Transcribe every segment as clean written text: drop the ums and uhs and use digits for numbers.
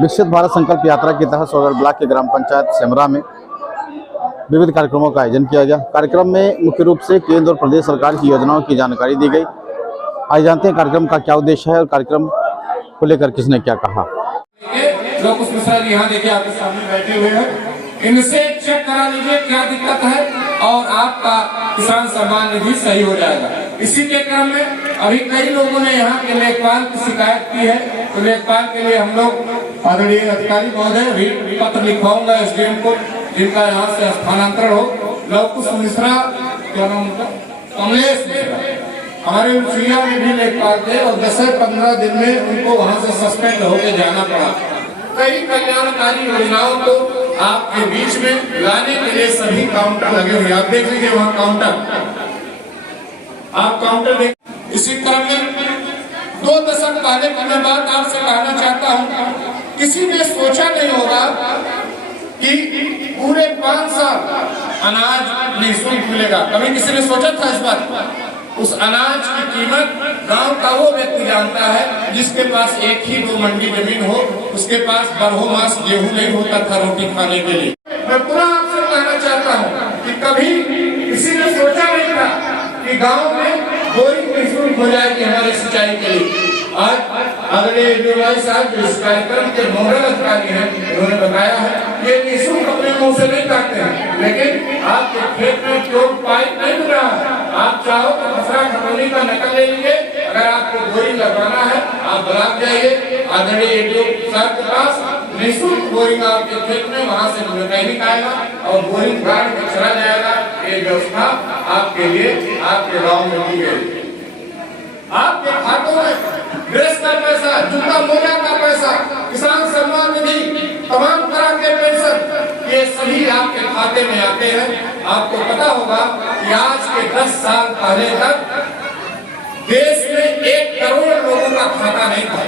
विकसित भारत संकल्प यात्रा के तहत सोगर ब्लॉक के ग्राम पंचायत सेमरा में विविध कार्यक्रमों का आयोजन किया गया। कार्यक्रम में मुख्य रूप से केंद्र और प्रदेश सरकार की योजनाओं की जानकारी दी गई। आज जानते हैं कार्यक्रम का क्या उद्देश्य है और कार्यक्रम को लेकर किसने क्या कहा। लोग कुछ मिश्रा जी यहाँ देखिए आपके सामने बैठे हुए हैं, इनसे चेक करा लीजिए क्या दिक्कत है और आपका किसान सम्मान निधि सही हो जाएगा। इसी के क्रम में अभी कई लोगों ने यहाँ के लेखपाल की शिकायत की है, तो लेखपाल के लिए हम लोग आदरणीय अधिकारी महोदय भी पत्र लिखवाऊंगा एसडीएम को, जिनका यहाँ से स्थानांतरण हो। लवकुश मिश्रा, क्या नाम उनका, कमलेश मिश्रा, हमारे उचिया में भी लेखपाल थे और 10 से 15 दिन में उनको वहाँ से सस्पेंड होकर जाना पड़ा। कई कल्याणकारी योजनाओं को आपके बीच में लाने के लिए सभी काउंटर लगे हुए, आप देख लीजिए वहाँ काउंटर, आप काउंटर देख। इसी क्रम में 2 दशक पहले की मैं बात आपसे कहना चाहता हूँ, किसी ने सोचा नहीं होगा कि पूरे 5 साल अनाज निःशुल्क मिलेगा। कभी किसी ने सोचा था इस बात? उस अनाज की कीमत गांव का वो व्यक्ति जानता है जिसके पास 1 ही 2 मंडी जमीन हो, उसके पास बरहो मास गेहूं नहीं होता था रोटी खाने के लिए। मैं पूरा आपसे कहना चाहता हूँ कि कभी किसी ने सोचा नहीं था कि गांव में बोरिंग निःशुल्क हो जाएगी हमारे सिंचाई के लिए। आज आदरणीय भाई साहब जो इस कार्यक्रम के नोडल अधिकारी हैं, उन्होंने बताया है ये निःशुल्क अपने मुंह से नहीं कहते हैं, लेकिन आपके खेत में जो पाइप नहीं मिल रहा है, आप चाहो तो दूसरा खतौनी का नकल ले लीजिए। अगर आपको बोरिंग लगवाना है आप ब्लॉक जाइए, आदरणीय साहब के पास निःशुल्क बोरिंग आपके खेत में, वहाँ से मैकेनिक आएगा और बोरिंग गाड़ के चला जाएगा। ये व्यवस्था आपके लिए आपके गाँव में की गई। आपके खातों में ड्रेस का पैसा, जूता मोजा का पैसा, किसान सम्मान निधि, तमाम तरह के पेंशन, ये सभी आपके खाते में आते हैं। आपको पता होगा कि आज के 10 साल पहले तक देश में 1 करोड़ लोगों का खाता नहीं था।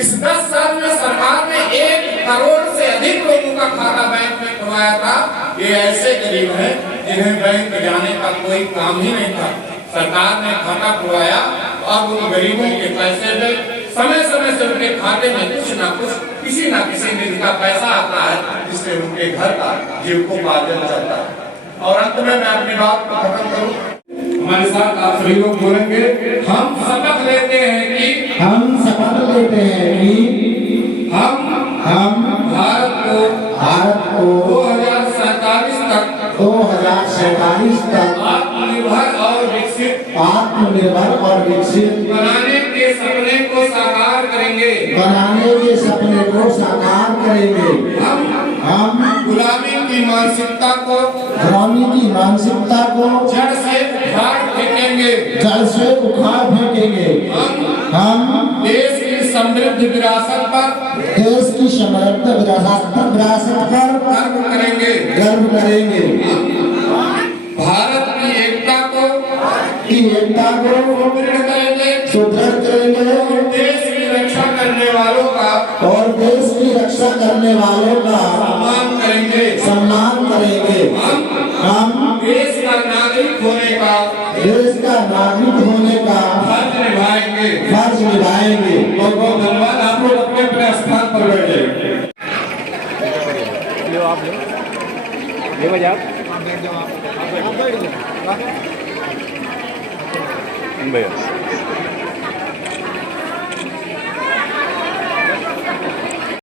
इस 10 साल में सरकार ने 1 करोड़ से अधिक लोगों का खाता बैंक में खुलवाया था। ये ऐसे गरीब हैं जिन्हें बैंक जाने का कोई काम ही नहीं था, सरकार ने खाता खुलवाया। अब उन गरीबों के पैसे में समय समय से उनके खाते में कुछ ना कुछ किसी ना किसी निधि का पैसा आता है, जिससे उनके घर का जीविकोपार्जन चलता है। और अंत में मैं अपनी बात को खत्म करूं, हमारे साथ आप सभी लोग बोलेंगे, हम शपथ लेते हैं कि हम भारत को 2047 तक आत्मनिर्भर और विकसित बनाने के सपने को साकार करेंगे। हम गुलामी की मानसिकता को जड़ से उखाड़ फेंकेंगे। हम देश की समृद्ध विरासत पर गर्व करेंगे। भारत की एकता को सुदृढ़ करेंगे और देश की रक्षा करने वालों का सम्मान करेंगे। हम देश का नागरिक होने का फर्ज निभाएंगे। बहुत बहुत धन्यवाद। आप लोग अपने अपने स्थान पर बैठ जाइए। भैया